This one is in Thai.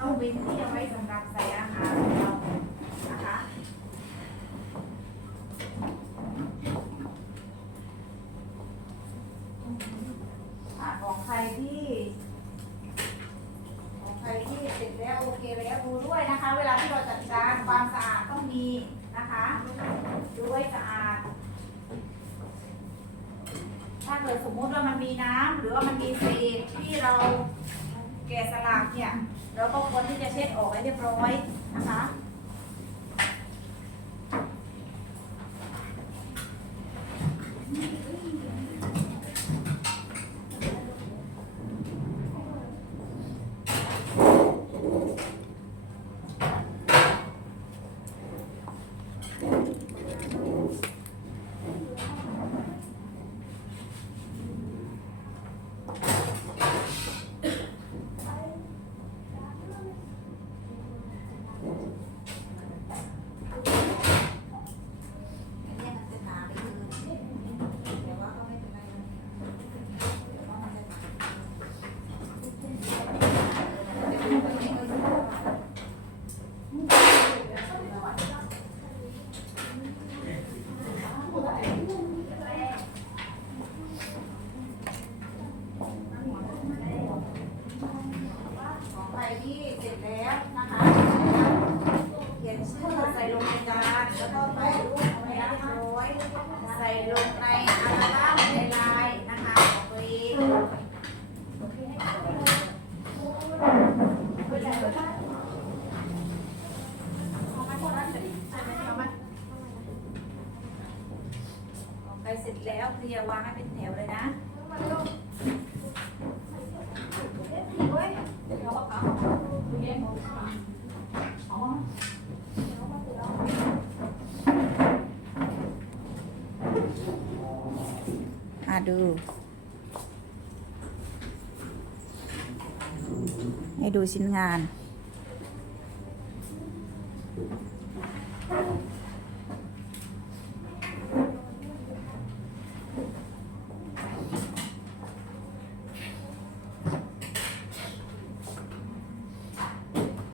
ต้องเว้นที่เอาไว้สำหรับใส่อาหารของเรานะคะอะของใครที่ ของใครที่เสร็จแล้วโอเคแล้วดูด้วยนะคะ เวลาที่เราจัดจานความสะอาดต้องมีนะคะดูให้สะอาด ถ้าเกิดสมมุติว่ามันมีน้ำหรือว่ามันมีเศษที่เรา แกะสลักเนี่ยเราก็ควรที่จะเช็ดออกให้เรียบร้อยนะคะ อันเนี้ยมันจะหนาไปเลยแต่ว่าก็ไม่เป็นไรนะเดี๋ยวว่ามันจะหนาเดี๋ยวดูแบบนี้ก็อยู่ของใครที่เสร็จแล้วนะคะ เขียนชื่อใส่ลงในจานแล้วก็ถ่ายรูปเอาไว้เรียบร้อยใส่ ลงในอัลบั้มในไลน์นะคะของตัวเองของใครเสร็จแล้วเคลียร์วางให้เป็นแถวเลยนะเดี๋ยวเอ่า ดู ให้ดูชิ้นงาน